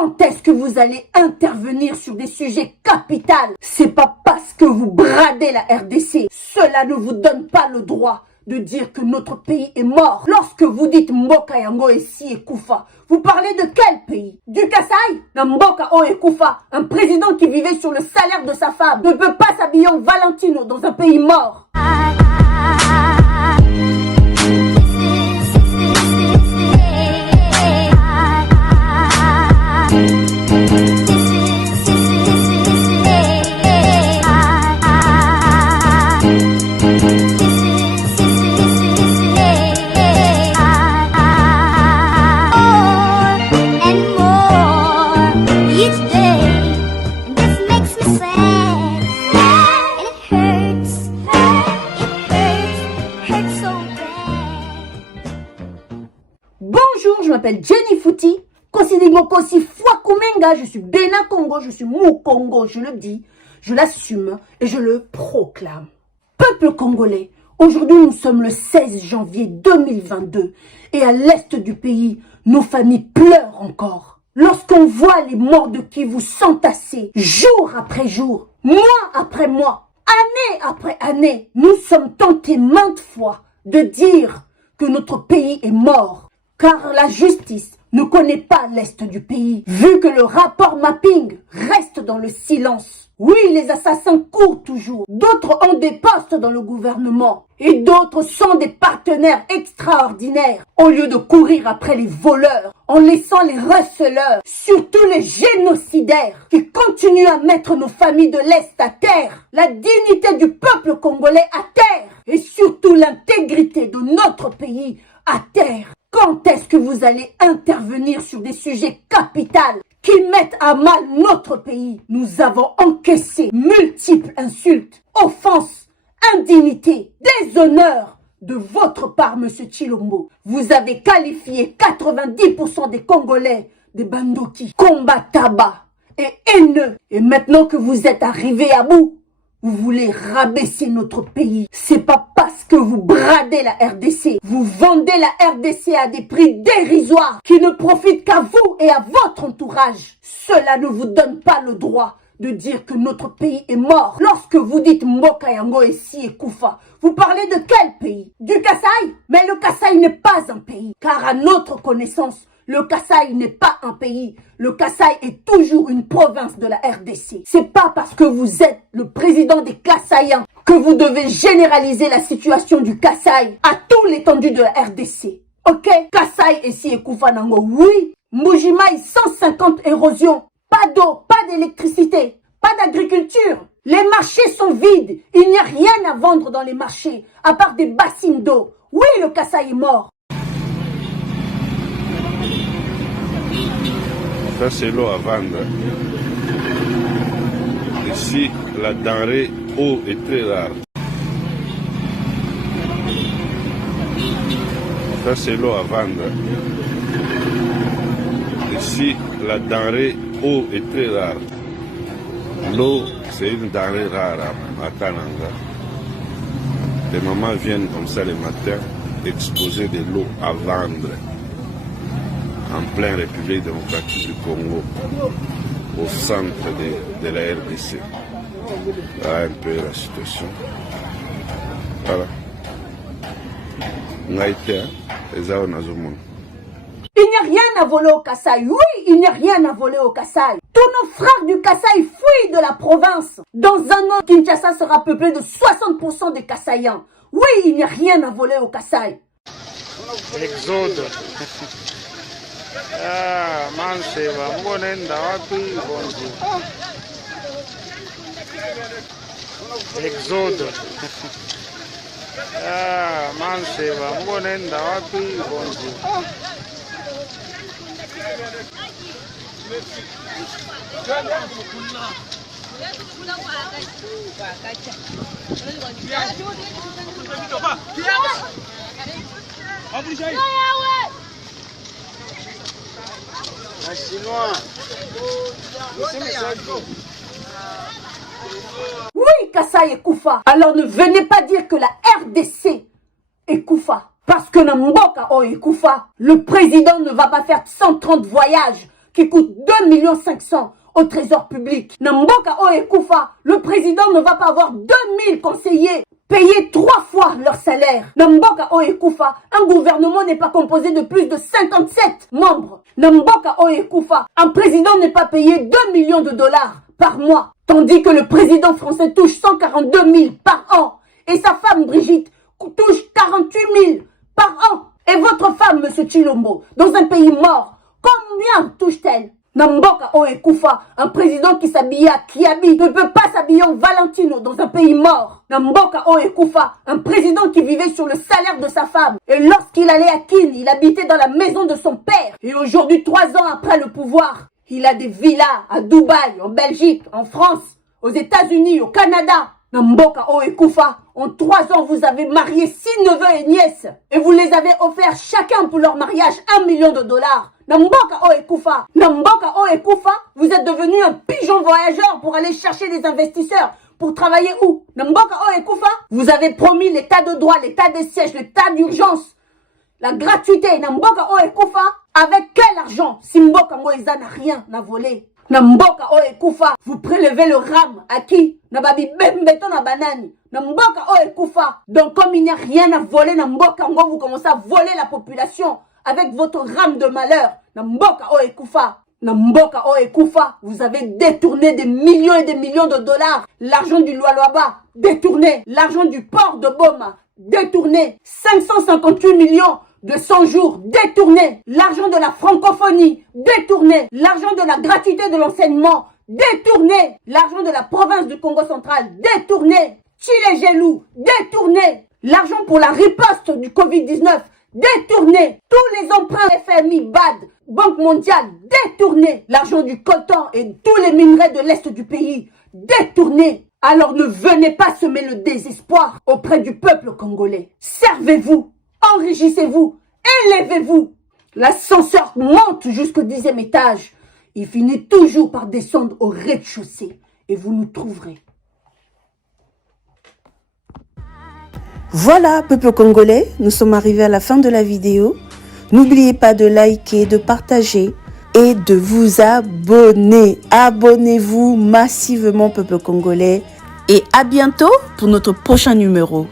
Quand est-ce que vous allez intervenir sur des sujets capitaux? C'est pas parce que vous bradez la RDC. Cela ne vous donne pas le droit de dire que notre pays est mort. Lorsque vous dites Mboka Yango Essi et Koufa, vous parlez de quel pays? Du Kasaï? Na Mboka O et Koufa, un président qui vivait sur le salaire de sa femme, ne peut pas s'habiller en Valentino dans un pays mort. Bonjour, je m'appelle Jenny Fouti. Kosi Fwakumenga, je suis Bénin Congo, je suis Mou Congo, je le dis, je l'assume et je le proclame. Peuple congolais, aujourd'hui nous sommes le 16 janvier 2022 et à l'est du pays, nos familles pleurent encore. Lorsqu'on voit les morts de Kivu s'entasser, jour après jour, mois après mois, année après année, nous sommes tentés maintes fois de dire que notre pays est mort. Car la justice ne connaît pas l'est du pays, vu que le rapport mapping reste dans le silence. Oui, les assassins courent toujours. D'autres ont des postes dans le gouvernement. Et d'autres sont des partenaires extraordinaires. Au lieu de courir après les voleurs, en laissant les receleurs, surtout les génocidaires, qui continuent à mettre nos familles de l'Est à terre, la dignité du peuple congolais à terre, et surtout l'intégrité de notre pays à terre. Quand est-ce que vous allez intervenir sur des sujets capitaux qui mettent à mal notre pays? Nous avons encaissé multiples insultes, offenses, indignités, déshonneurs de votre part, Monsieur Tshilombo. Vous avez qualifié 90% des Congolais de bandoki, combattants et haineux. Et maintenant que vous êtes arrivés à bout, vous voulez rabaisser notre pays. C'est pas parce que vous bradez la RDC. Vous vendez la RDC à des prix dérisoires qui ne profitent qu'à vous et à votre entourage. Cela ne vous donne pas le droit de dire que notre pays est mort. Lorsque vous dites Mboka Yango Essi et Koufa, vous parlez de quel pays? Du Kasaï? Mais le Kasaï n'est pas un pays. Car à notre connaissance, le Kasaï n'est pas un pays. Le Kasaï est toujours une province de la RDC. C'est pas parce que vous êtes le président des Kasaïens que vous devez généraliser la situation du Kasaï à tout l'étendue de la RDC. Ok? Kasaï Essi et Koufa Nango, oui. Mbujimaï, 150 érosions. Pas d'eau, pas d'électricité, pas d'agriculture. Les marchés sont vides. Il n'y a rien à vendre dans les marchés, à part des bassines d'eau. Oui, le Kasaï est mort. Ça, c'est l'eau à vendre. Ici, la denrée eau est très rare. Ça, c'est l'eau à vendre. Ici, la denrée eau est très rare. L'eau, c'est une denrée rare à Kananga. Les mamans viennent comme ça le matin exposer de l'eau à vendre. En pleine République démocratique du Congo, au centre de la RDC. Voilà un peu la situation. Voilà. Il n'y a rien à voler au Kasaï. Oui, il n'y a rien à voler au Kasaï. Tous nos frères du Kasaï fuient de la province. Dans un an, Kinshasa sera peuplé de 60% des Kasaïens. Oui, il n'y a rien à voler au Kasaï. Exode. Manseva mbonenda wapi bonzi Exode. Manseva mbonenda wapi bonzi Oui, Kasaï et Koufa. Alors ne venez pas dire que la RDC est Koufa. Parce que dans Mboka O et Koufa, le président ne va pas faire 130 voyages qui coûte 2,5 millions au trésor public. Namboka Oekoufa, le président ne va pas avoir 2000 conseillers payer 3 fois leur salaire. Namboka Oekoufa, un gouvernement n'est pas composé de plus de 57 membres. Namboka Oekoufa, un président n'est pas payé 2 millions de dollars par mois, tandis que le président français touche 142 000 par an et sa femme Brigitte touche 48 000 par an. Et votre femme, Monsieur Chilombo, dans un pays mort, combien touche-t-elle? Namboka Oekoufa, un président qui s'habille à Kiabi, ne peut pas s'habiller en Valentino dans un pays mort. Namboka Oekoufa, un président qui vivait sur le salaire de sa femme. Et lorsqu'il allait à Kin, il habitait dans la maison de son père. Et aujourd'hui, 3 ans après le pouvoir, il a des villas à Dubaï, en Belgique, en France, aux États-Unis, au Canada. Namboka Oekoufa, en 3 ans, vous avez marié 6 neveux et nièces. Et vous les avez offerts chacun pour leur mariage 1 million de dollars. Namboka Oekoufa, vous êtes devenu un pigeon voyageur pour aller chercher des investisseurs. Pour travailler où? Namboka Oekoufa, vous avez promis l'état de droit, l'état des sièges, l'état d'urgence, la gratuité. Namboka Oekoufa, avec quel argent? Simboka Moïsa n'a rien à voler. Namboka Oekoufa, vous prélevez le RAM à qui? Nababi Bembeto na banani. Namboka Oekoufa, donc comme il n'y a rien à voler, Namboka Ngo, vous commencez à voler la population avec votre rame de malheur. Namboka Oekoufa. Namboka Oekoufa, vous avez détourné des millions et des millions de dollars. L'argent du Lualaba, détourné. L'argent du port de Boma, détourné. 558 millions de 100 jours, détourné. L'argent de la francophonie, détourné. L'argent de la gratuité de l'enseignement, détourné. L'argent de la province du Congo central, détourné. Chile Gelou, détourné. L'argent pour la riposte du Covid-19, détourné. Tous les emprunts FMI, BAD, Banque mondiale, détourné. L'argent du coltan et tous les minerais de l'Est du pays, détourné. Alors ne venez pas semer le désespoir auprès du peuple congolais. Servez-vous, enrichissez-vous, élevez-vous. L'ascenseur monte jusqu'au 10e étage. Il finit toujours par descendre au rez-de-chaussée et vous nous trouverez. Voilà, peuple congolais, nous sommes arrivés à la fin de la vidéo. N'oubliez pas de liker, de partager et de vous abonner. Abonnez-vous massivement, peuple congolais. Et à bientôt pour notre prochain numéro.